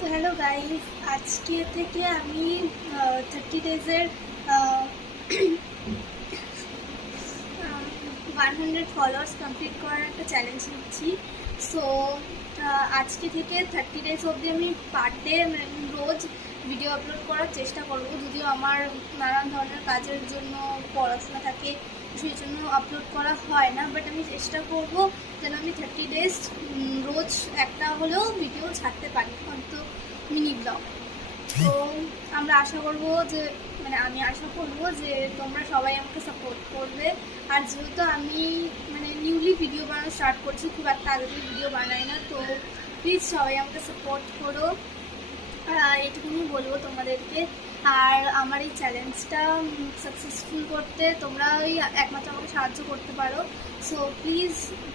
তো hello guys, আজকে থেকে আমি 30 ডেজের 100 ফলোয়ার্স কমপ্লিট করার একটা চ্যালেঞ্জ নিচ্ছি। সো আজকে থেকে 30 ডেজ অবধি আমি পার ডে রোজ ভিডিও আপলোড করার চেষ্টা করব। যদিও আমার নানান ধরনের কাজের জন্য পড়াশোনা থাকে, সেই জন্য আপলোড করা হয় না, বাট আমি চেষ্টা করব যেন আমি 30 ডেজ রোজ একটা হলেও ভিডিও ছাড়তে পারি, অন্তত মিনি ব্লগ। তো আমি আশা করব যে তোমরা সবাই আমাকে সাপোর্ট করবে। আর যেহেতু আমি নিউলি ভিডিও বানানো স্টার্ট করছি, খুব একটা আগে ভিডিও বানাই না, তো প্লিজ সবাই আমাকে সাপোর্ট করো, এটুকুনি বলবো তোমাদেরকে। আর আমার এই চ্যালেঞ্জটা সাকসেসফুল করতে তোমরা একমাত্র আমাকে সাহায্য করতে পারো। সো প্লিজ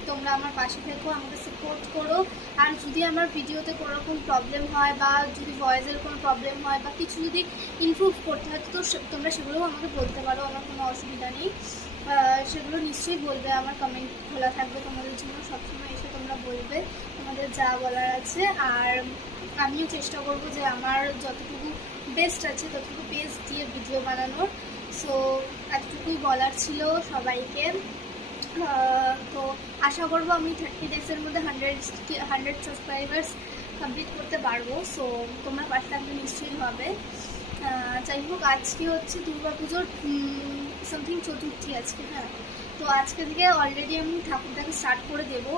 তোমরা আমার পাশে থেকো, আমাকে সাপোর্ট করো। আর যদি আমার ভিডিওতে কোনো রকম প্রবলেম হয়, বা যদি ভয়েসের কোনো প্রবলেম হয়, বা কিছু যদি ইমপ্রুভ করতে হয়, তো তোমরা সেগুলোও আমাকে বলতে পারো, আমার কোনো অসুবিধা নেই। সেগুলো নিশ্চয়ই বলবে, আমার কমেন্ট খোলা থাকবে তোমাদের জন্য, সবসময় এসে তোমরা বলবে তোমাদের যা বলার আছে। আর আমিও চেষ্টা করবো যে আমার যতটুকু বেস্ট আছে ততটুকু বেস্ট দিয়ে ভিডিও বানানোর। সো এতটুকুই বলার ছিল সবাইকে। তো আশা করবো আমি 30 ডেজের মধ্যে 100 সাবস্ক্রাইবার্স কমপ্লিট করতে পারবো। সো তোমরা পাশে থাকলে নিশ্চয়ই হবে। যাই হোক, আজকে হচ্ছে দুর্গাপুজোর সামথিং চতুর্থী আজকে, হ্যাঁ। তো আজকে থেকে অলরেডি আমি ঠাকুর দেখা স্টার্ট করে দেবো।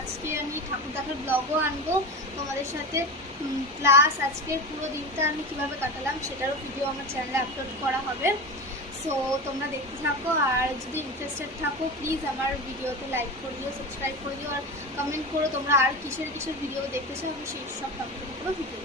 আজকে আমি ঠাকুর দেখার ব্লগও আনবো তোমাদের সাথে, প্লাস আজকের পুরো দিনটা আমি কীভাবে কাটালাম সেটারও ভিডিও আমার চ্যানেলে আপলোড করা হবে। সো তোমরা দেখতে থাকো, আর যদি ইন্টারেস্টেড থাকো প্লিজ আমার ভিডিওতে লাইক করে দিও, সাবস্ক্রাইব করে দিও, আর কমেন্ট করো তোমরা আর কিসের ভিডিও দেখতে চাও, আমি সেই সব সম্পর্কে কোনো ভিডিও